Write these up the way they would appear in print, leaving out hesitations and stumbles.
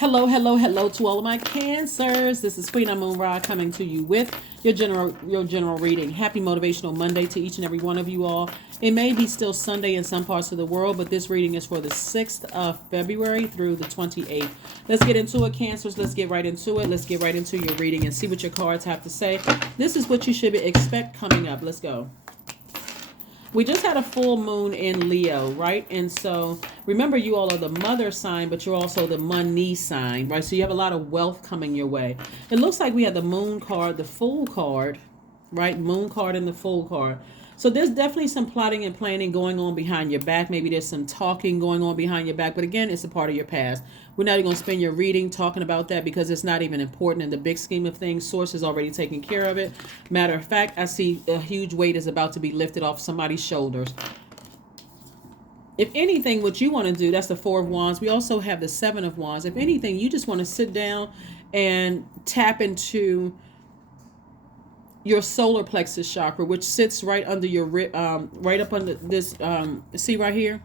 Hello, hello, hello to all of my cancers. This is Queen Amun Ra coming to you with your general reading. Happy Motivational Monday to each and every one of you all. It may be still Sunday in some parts of the world, but this reading is for the 6th of February through the 28th. Let's get into it, Cancers. Let's get right into it. Let's get right into your reading and see what your cards have to say. This is what you should expect coming up. Let's go. We just had a full moon in Leo, right? And so remember, you all are the mother sign, but you're also the money sign, right? So you have a lot of wealth coming your way. It looks like we had the moon card, the fool card, right? Moon card and the fool card. So there's definitely some plotting and planning going on behind your back. Maybe there's some talking going on behind your back. But again, it's a part of your past. We're not even going to spend your reading talking about that because it's not even important in the big scheme of things. Source is already taking care of it. Matter of fact, I see a huge weight is about to be lifted off somebody's shoulders. If anything, what you want to do, that's the Four of Wands. We also have the Seven of Wands. If anything, you just want to sit down and tap into your solar plexus chakra, which sits right under your right up under this see right here.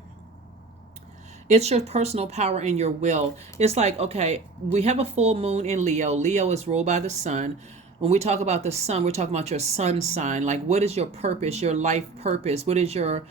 It's your personal power and your will. It's like, okay, we have a full moon in Leo. Leo is ruled by the sun. When we talk about the sun, we're talking about your sun sign. Like, what is your purpose, your life purpose? What is your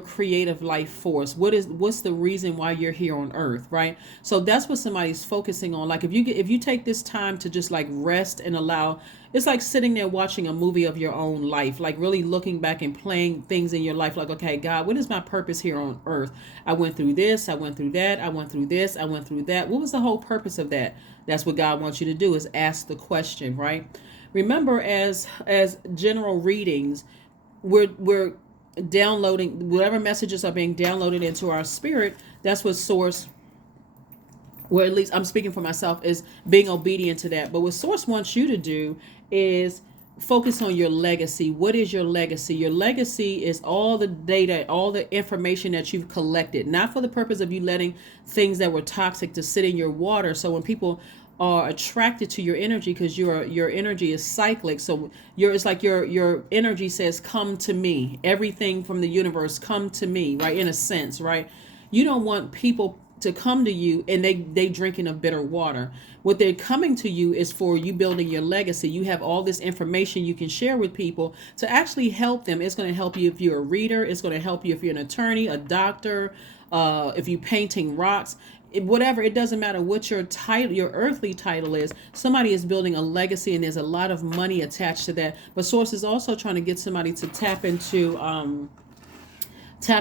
creative life force? What's the reason why you're here on earth, right? So that's what somebody's focusing on. Like, if you take this time to just like rest and allow, it's like sitting there watching a movie of your own life, like really looking back and playing things in your life. Like, okay, God, what is my purpose here on earth? I went through this, I went through that, I went through this, I went through that. What was the whole purpose of that? That's what God wants you to do, is ask the question, right? Remember, as general readings, we're downloading whatever messages are being downloaded into our spirit. That's what source, or at least I'm speaking for myself, is being obedient to that. But what source wants you to do is focus on your legacy. What is your legacy? Your legacy is all the data, all the information that you've collected, not for the purpose of you letting things that were toxic to sit in your water. So when people are attracted to your energy, because your energy is cyclic, so it's like your energy says, come to me. Everything from the universe, come to me, right? In a sense, right? You don't want people to come to you and they drinking of bitter water. What they're coming to you is for you building your legacy. You have all this information you can share with people to actually help them. It's going to help you if you're a reader. It's going to help you if you're an attorney, a doctor, if you're painting rocks, whatever. It doesn't matter what your title, your earthly title is. Somebody is building a legacy and there's a lot of money attached to that. But source is also trying to get somebody to tap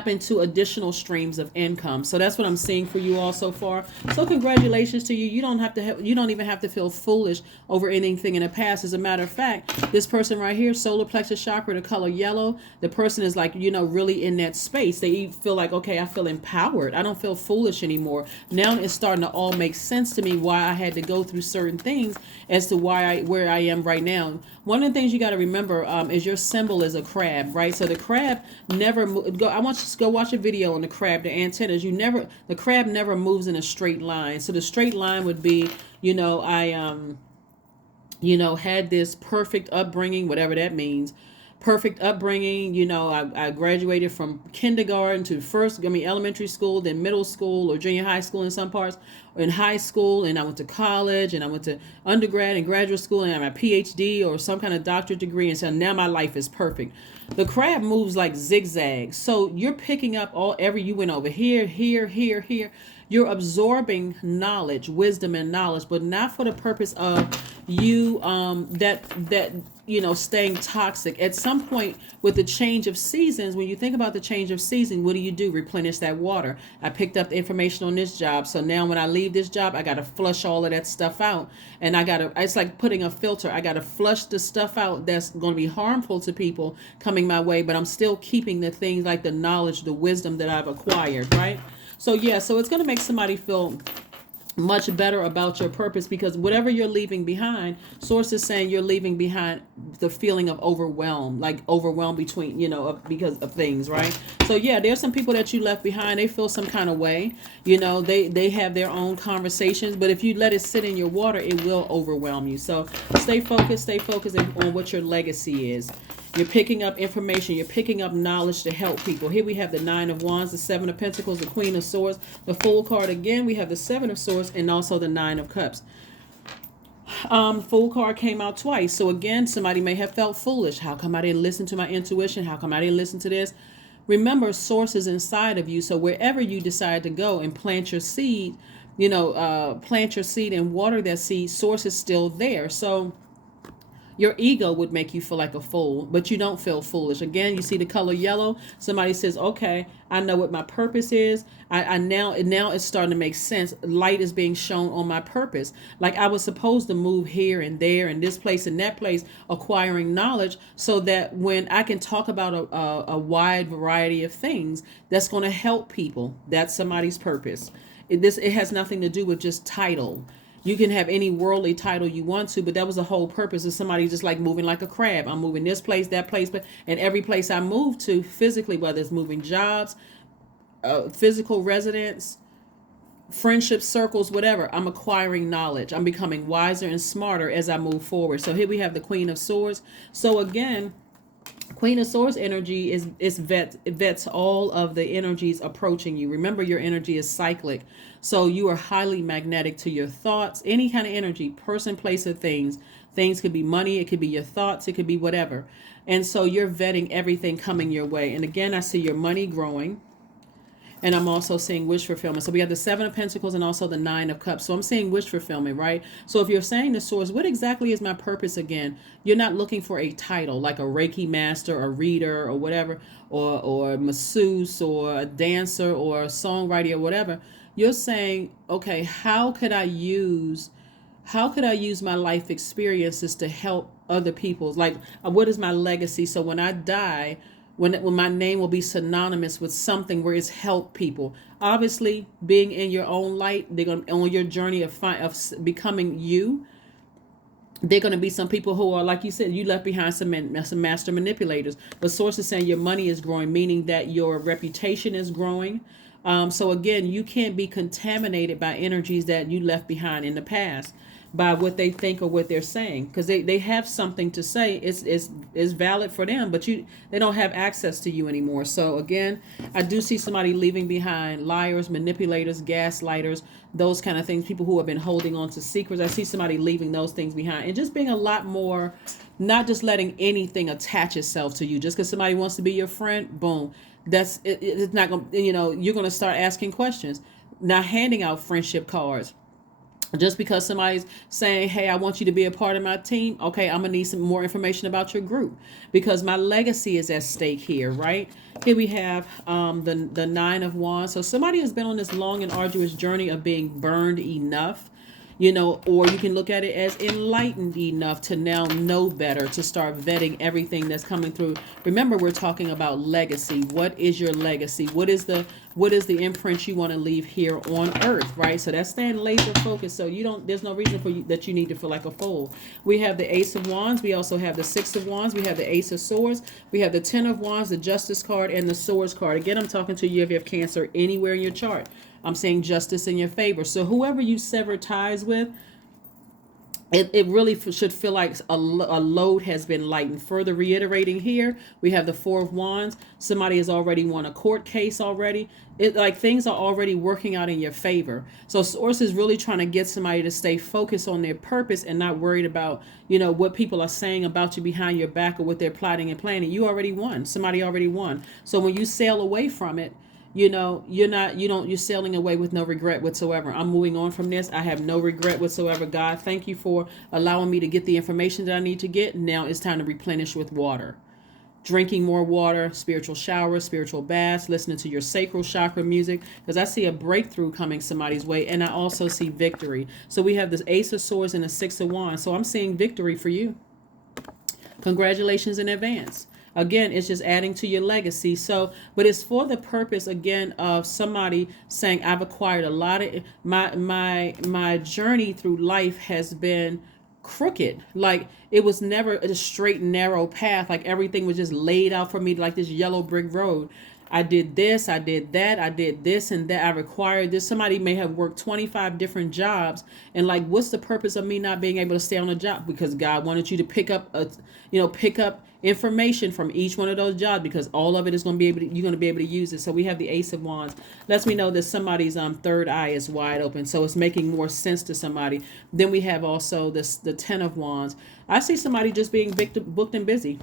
into additional streams of income. So that's what I'm seeing for you all so far. So congratulations to you. You don't even have to feel foolish over anything in the past. As a matter of fact, this person right here, solar plexus chakra, the color yellow, the person is like, really in that space. They feel like, okay, I feel empowered. I don't feel foolish anymore. Now it's starting to all make sense to me why I had to go through certain things as to where I am right now. One of the things you got to remember is your symbol is a crab, right? So the crab never I want you to go watch a video on the crab, the antennas. The crab never moves in a straight line. So the straight line would be, I had this perfect upbringing, whatever that means. Perfect upbringing. I graduated from kindergarten to elementary school, then middle school or junior high school in some parts, or in high school, and I went to college, and I went to undergrad and graduate school, and I have my PhD or some kind of doctorate degree, and so now my life is perfect. The crab moves like zigzags. So you're picking up you went over here, here, here, here. You're absorbing knowledge, wisdom, and knowledge, but not for the purpose of you staying toxic. At some point with the change of seasons, when you think about the change of season, what do? Replenish that water. I picked up the information on this job, so now when I leave this job, I got to flush all of that stuff out, and it's like putting a filter. I got to flush the stuff out that's going to be harmful to people coming my way, but I'm still keeping the things like the knowledge, the wisdom that I've acquired, right? So it's going to make somebody feel much better about your purpose, because whatever you're leaving behind, source is saying you're leaving behind the feeling of overwhelmed between, because of things, right? So there's some people that you left behind. They feel some kind of way, they have their own conversations, but if you let it sit in your water, it will overwhelm you. So stay focused on what your legacy is. You're picking up information. You're picking up knowledge to help people. Here we have the Nine of Wands, the Seven of Pentacles, the Queen of Swords, the Fool card again. We have the Seven of Swords and also the Nine of Cups. Fool card came out twice. So again, somebody may have felt foolish. How come I didn't listen to my intuition? How come I didn't listen to this? Remember, source is inside of you. So wherever you decide to go and plant your seed, plant your seed and water that seed, source is still there. So your ego would make you feel like a fool, but you don't feel foolish. Again, you see the color yellow. Somebody says, okay, I know what my purpose is. I now it's starting to make sense. Light is being shown on my purpose. Like I was supposed to move here and there and this place and that place, acquiring knowledge so that when I can talk about a wide variety of things that's going to help people, that's somebody's purpose. It has nothing to do with just title. You can have any worldly title you want to, but that was the whole purpose of somebody just like moving like a crab. I'm moving this place, that place, and every place I move to physically, whether it's moving jobs, physical residence, friendship circles, whatever, I'm acquiring knowledge. I'm becoming wiser and smarter as I move forward. So here we have the Queen of Swords. So again, Queen of Swords energy vets all of the energies approaching you. Remember, your energy is cyclic. So you are highly magnetic to your thoughts, any kind of energy, person, place, or things. Things could be money, it could be your thoughts, it could be whatever. And so you're vetting everything coming your way. And again, I see your money growing. And I'm also seeing wish fulfillment. So we have the Seven of Pentacles and also the Nine of Cups. So I'm seeing wish fulfillment, right? So if you're saying the source, what exactly is my purpose again? You're not looking for a title like a Reiki master, a reader, or whatever, or masseuse, or a dancer, or a songwriter, or whatever. You're saying, okay, how could I use my life experiences to help other people? Like, what is my legacy? So when I die, when my name will be synonymous with something where it's helped people. Obviously, being in your own light, they're going on your journey of becoming you. They're going to be some people who are, like you said, you left behind some master manipulators. But source is saying your money is growing, meaning that your reputation is growing. So again, you can't be contaminated by energies that you left behind in the past, by what they think or what they're saying, because they have something to say. It's valid for them, but they don't have access to you anymore. So again, I do see somebody leaving behind liars, manipulators, gaslighters, those kind of things, people who have been holding on to secrets. I see somebody leaving those things behind and just being a lot more, not just letting anything attach itself to you. Just because somebody wants to be your friend, boom, that's it. It's not going to, you're going to start asking questions, not handing out friendship cards. Just because somebody's saying, hey, I want you to be a part of my team. Okay, I'm going to need some more information about your group because my legacy is at stake here, right? Here we have the Nine of Wands. So somebody has been on this long and arduous journey of being burned enough, or you can look at it as enlightened enough to now know better, to start vetting everything that's coming through. Remember, we're talking about legacy. What is your legacy? What is the imprint you want to leave here on earth, right? So that's staying laser focused. So there's no reason for you that you need to feel like a fool. We have the Ace of Wands. We also have the Six of Wands. We have the Ace of Swords. We have the Ten of Wands, the Justice card, and the Swords card. Again, I'm talking to you if you have Cancer anywhere in your chart. I'm saying justice in your favor. So whoever you sever ties with, it really should feel like a load has been lightened. Further reiterating here, we have the Four of Wands. Somebody has already won a court case already. Like things are already working out in your favor. So source is really trying to get somebody to stay focused on their purpose and not worried about, what people are saying about you behind your back or what they're plotting and planning. You already won. Somebody already won. So when you sail away from it, you're sailing away with no regret whatsoever. I'm moving on from this. I have no regret whatsoever. God, thank you for allowing me to get the information that I need to get. Now it's time to replenish with water. Drinking more water, spiritual showers, spiritual baths, listening to your sacral chakra music, because I see a breakthrough coming somebody's way, and I also see victory. So we have this Ace of Swords and the Six of Wands. So I'm seeing victory for you. Congratulations in advance. Again, it's just adding to your legacy. So, but it's for the purpose, again, of somebody saying, I've acquired a lot of, my journey through life has been crooked. Like it was never a straight, narrow path. Like everything was just laid out for me like this yellow brick road. I did this, I did that, I did this and that, I required this. Somebody may have worked 25 different jobs, and like, what's the purpose of me not being able to stay on a job? Because God wanted you to pick up information from each one of those jobs, because all of it is going to be able to, you're going to be able to use it. So we have the Ace of Wands. Lets me know that somebody's third eye is wide open, so it's making more sense to somebody. Then we have also the Ten of Wands. I see somebody just being booked and busy.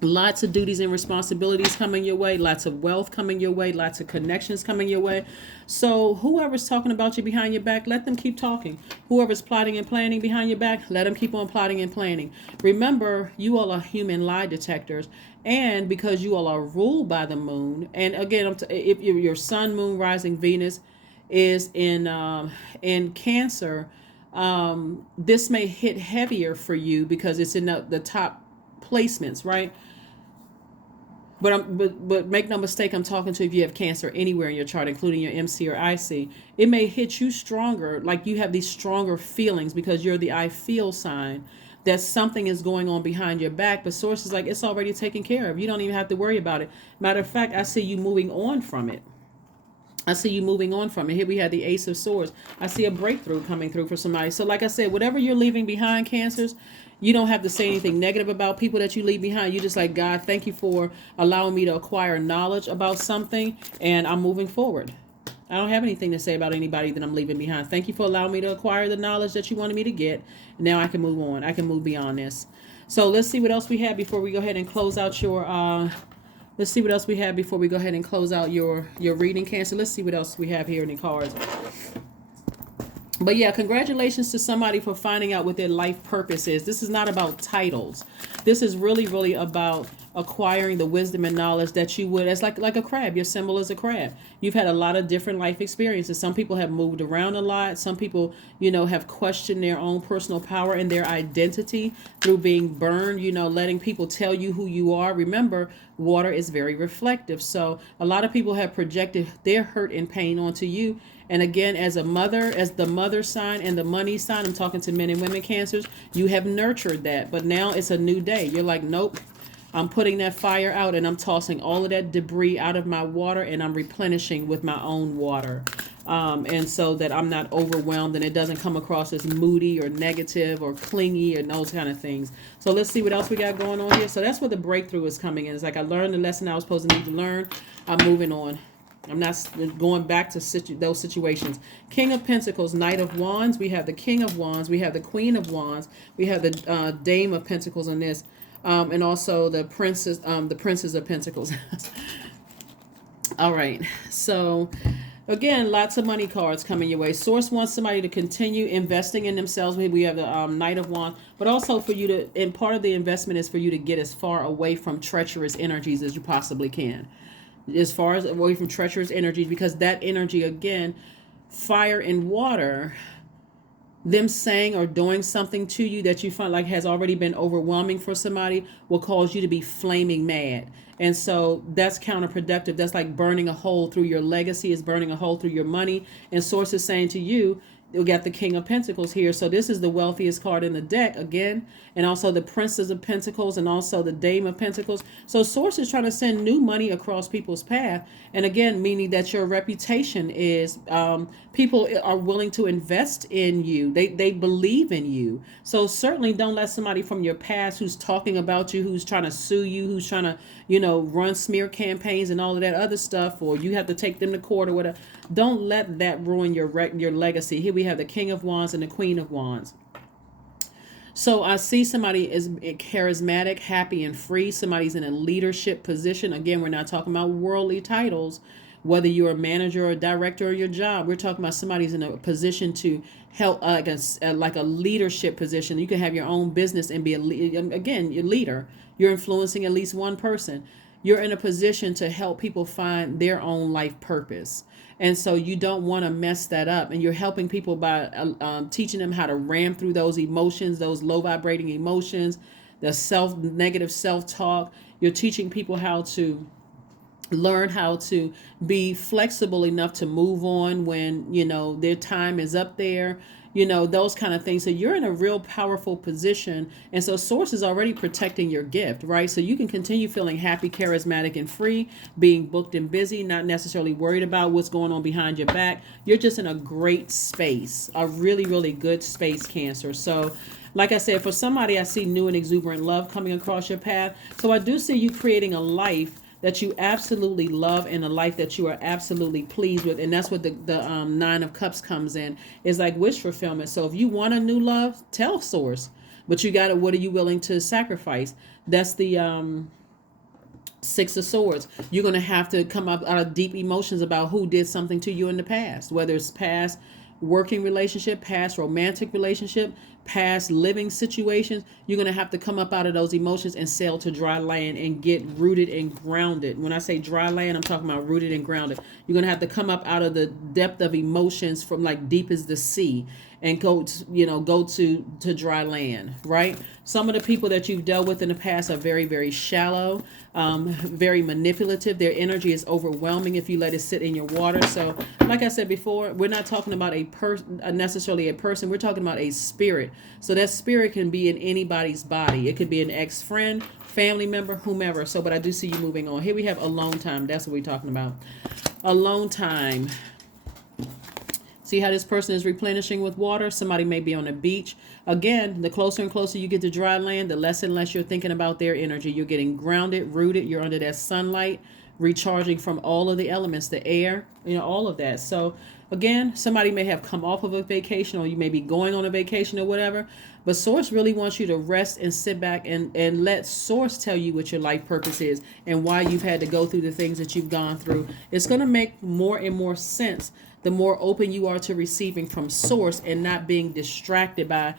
Lots of duties and responsibilities coming your way, lots of wealth coming your way, lots of connections coming your way. So whoever's talking about you behind your back, let them keep talking. Whoever's plotting and planning behind your back, let them keep on plotting and planning. Remember, you all are human lie detectors, and because you all are ruled by the moon, and again, if your sun, moon, rising, Venus is in Cancer, this may hit heavier for you because it's in the top placements, right? But make no mistake, I'm talking to if you have Cancer anywhere in your chart, including your MC or IC. It may hit you stronger, like you have these stronger feelings because you're the I feel sign, that something is going on behind your back, but source is like, it's already taken care of. You don't even have to worry about it. Matter of fact, I see you moving on from it. Here we had the Ace of Swords. I see a breakthrough coming through for somebody. So like I said, whatever you're leaving behind, Cancers, you don't have to say anything negative about people that you leave behind. You just like, God, thank you for allowing me to acquire knowledge about something, and I'm moving forward. I don't have anything to say about anybody that I'm leaving behind. Thank you for allowing me to acquire the knowledge that you wanted me to get. Now I can move on. I can move beyond this. So let's see what else we have before we go ahead and close out your let's see what else we have before we go ahead and close out your reading, Cancer. Let's see what else we have here in the cards. But yeah, congratulations to somebody for finding out what their life purpose is. This is not about titles. This is really, really about acquiring the wisdom and knowledge that you would, as like a crab. Your symbol is a crab. You've had a lot of different life experiences. Some people have moved around a lot. Some people, have questioned their own personal power and their identity through being burned, letting people tell you who you are. Remember, water is very reflective. So a lot of people have projected their hurt and pain onto you. And again, as the mother sign and the money sign, I'm talking to men and women, Cancers, you have nurtured that. But now it's a new day. You're like, nope, I'm putting that fire out and I'm tossing all of that debris out of my water and I'm replenishing with my own water. And so that I'm not overwhelmed and it doesn't come across as moody or negative or clingy and those kind of things. So let's see what else we got going on here. So that's where the breakthrough is coming in. It's like I learned the lesson I was supposed to need to learn. I'm moving on. I'm not going back to those situations. King of Pentacles, Knight of Wands. We have the King of Wands. We have the Queen of Wands. We have the Dame of Pentacles in this. And also the Princess of Pentacles. All right. So again, lots of money cards coming your way. Source wants somebody to continue investing in themselves. We have the Knight of Wands, but also for you to, and part of the investment is for you to get as far away from treacherous energies as you possibly can. As far as away from treacherous energies, because that energy, again, fire and water, them saying or doing something to you that you find like has already been overwhelming for somebody will cause you to be flaming mad. And so that's counterproductive. That's like burning a hole through your legacy, is burning a hole through your money. And Source is saying to you, we got the King of Pentacles here. So this is the wealthiest card in the deck again. And also the Princess of Pentacles and also the Dame of Pentacles. So Source is trying to send new money across people's path. And again, meaning that your reputation is, people are willing to invest in you. They believe in you. So certainly don't let somebody from your past who's talking about you, who's trying to sue you, who's trying to, run smear campaigns and all of that other stuff, or you have to take them to court or whatever. Don't let that ruin your legacy. Here we have the King of Wands and the Queen of Wands. So I see somebody is charismatic, happy, and free. Somebody's in a leadership position. Again, we're not talking about worldly titles, whether you're a manager or a director or your job. We're talking about somebody's in a position to help, like a leadership position. You can have your own business and be again, your leader. You're influencing at least one person. You're in a position to help people find their own life purpose. And so you don't want to mess that up. And you're helping people by teaching them how to ram through those emotions, those low vibrating emotions, the negative self-talk. You're teaching people how to learn how to be flexible enough to move on when their time is up there, those kind of things. So you're in a real powerful position, and so source is already protecting your gift, right? So you can continue feeling happy, charismatic, and free, being booked and busy, not necessarily worried about what's going on behind your back. You're just in a great space, a really, really good space, Cancer. So like I said, for somebody, I see new and exuberant love coming across your path. So I do see you creating a life that you absolutely love, and a life that you are absolutely pleased with. And that's what the Nine of Cups comes in, is like wish fulfillment. So if you want a new love, tell source, but you got to, what are you willing to sacrifice? That's the Six of Swords. You're going to have to come up out of deep emotions about who did something to you in the past, whether it's past working relationship, past romantic relationship, past living situations. You're going to have to come up out of those emotions and sail to dry land and get rooted and grounded. When I say dry land, I'm talking about rooted and grounded. You're going to have to come up out of the depth of emotions from like deep as the sea and go to dry land, right? Some of the people that you've dealt with in the past are very, very shallow, very manipulative. Their energy is overwhelming if you let it sit in your water. So like I said before, we're not talking about necessarily a person. We're talking about a spirit. So that spirit can be in anybody's body. It could be an ex-friend, family member, whomever. So, but I do see you moving on. Here we have alone time. That's what we're talking about. Alone time. See how this person is replenishing with water? Somebody may be on a beach. Again, the closer and closer you get to dry land, the less and less you're thinking about their energy. You're getting grounded, rooted. You're under that sunlight, recharging from all of the elements, the air, all of that. So again, somebody may have come off of a vacation, or you may be going on a vacation or whatever. But Source really wants you to rest and sit back and let Source tell you what your life purpose is and why you've had to go through the things that you've gone through. It's going to make more and more sense the more open you are to receiving from Source and not being distracted by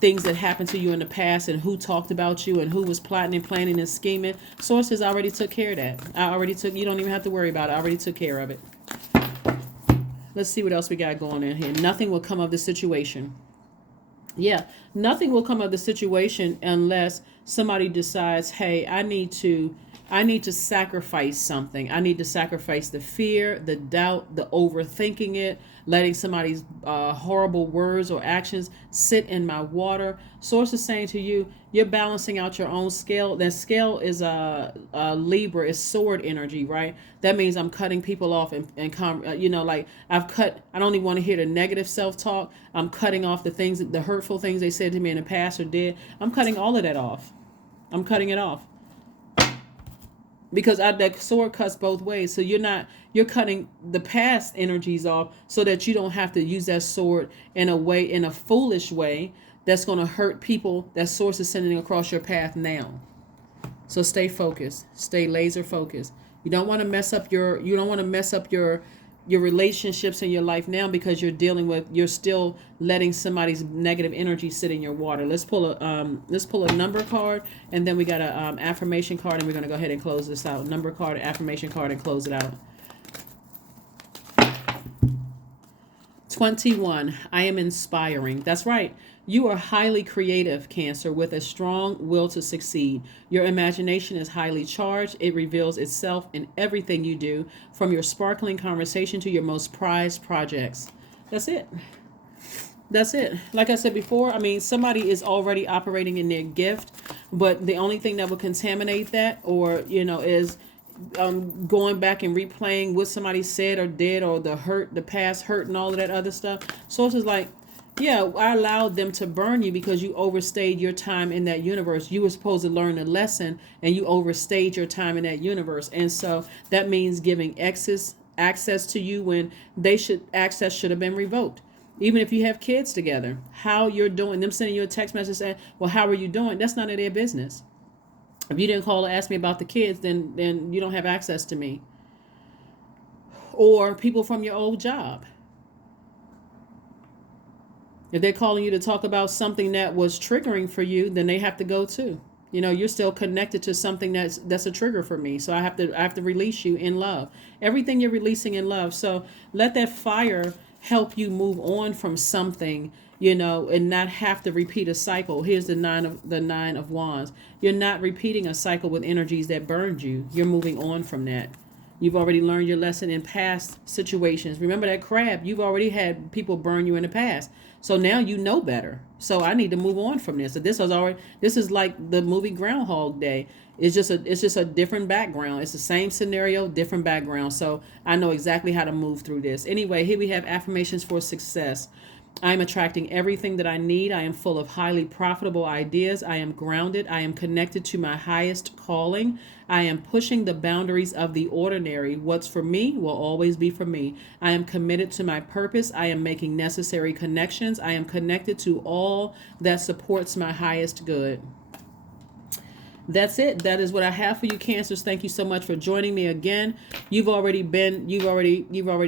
things that happened to you in the past and who talked about you and who was plotting and planning and scheming. Source has already took care of that. You don't even have to worry about it. I already took care of it. Let's see what else we got going on here. Nothing will come of the situation. Yeah, nothing will come of the situation unless somebody decides, hey, I need to sacrifice something. I need to sacrifice the fear, the doubt, the overthinking it, letting somebody's horrible words or actions sit in my water. Source is saying to you, you're balancing out your own scale. That scale is a Libra, is sword energy, right? That means I'm cutting people off and like I don't even want to hear the negative self-talk. I'm cutting off the hurtful things they said to me in the past or did. I'm cutting all of that off. I'm cutting it off. Because that sword cuts both ways. So you're cutting the past energies off so that you don't have to use that sword in a foolish way that's going to hurt people that Source is sending across your path now. So stay focused, stay laser focused. You don't want to mess up your relationships in your life now because you're still letting somebody's negative energy sit in your water. Let's pull a number card, and then we got a affirmation card, and we're going to go ahead and close this out. Number card, affirmation card, and close it out. 21. I am inspiring. That's right. You are highly creative, Cancer, with a strong will to succeed. Your imagination is highly charged. It reveals itself in everything you do, from your sparkling conversation to your most prized projects. That's it. That's it. Like I said before, somebody is already operating in their gift, but the only thing that will contaminate that is going back and replaying what somebody said or did, or the past hurt and all of that other stuff. Source is like, yeah, I allowed them to burn you because you overstayed your time in that universe. You were supposed to learn a lesson, and you overstayed your time in that universe. And so that means giving access to you when access should have been revoked. Even if you have kids together, how you're doing, them sending you a text message saying, well, how are you doing? That's none of their business. If you didn't call to ask me about the kids, then you don't have access to me. Or people from your old job. If they're calling you to talk about something that was triggering for you, then they have to go too. You're still connected to something that's a trigger for me. So I have to release you in love. Everything you're releasing in love. So let that fire help you move on from something, and not have to repeat a cycle. Here's the nine of wands. You're not repeating a cycle with energies that burned you. You're moving on from that. You've already learned your lesson in past situations. Remember that crab, you've already had people burn you in the past. So now you know better. So I need to move on from this. So this is like the movie Groundhog Day. It's just a different background. It's the same scenario, different background. So I know exactly how to move through this. Anyway, here we have affirmations for success. I am attracting everything that I need. I am full of highly profitable ideas. I am grounded. I am connected to my highest calling. I am pushing the boundaries of the ordinary. What's for me will always be for me. I am committed to my purpose. I am making necessary connections. I am connected to all that supports my highest good. That's it. That is what I have for you, Cancers. Thank you so much for joining me again. You've already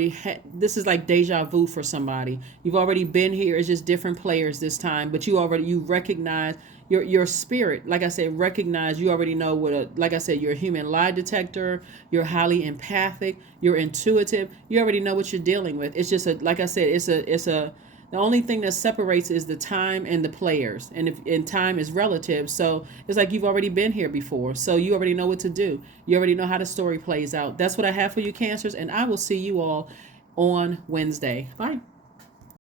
had, this is like deja vu for somebody. You've already been here. It's just different players this time, but you recognize your spirit. Like I said, recognize, you already know like I said, you're a human lie detector. You're highly empathic. You're intuitive. You already know what you're dealing with. It's just like I said, the only thing that separates is the time and the players. And time is relative. So it's like you've already been here before. So you already know what to do. You already know how the story plays out. That's what I have for you, Cancers. And I will see you all on Wednesday. Bye.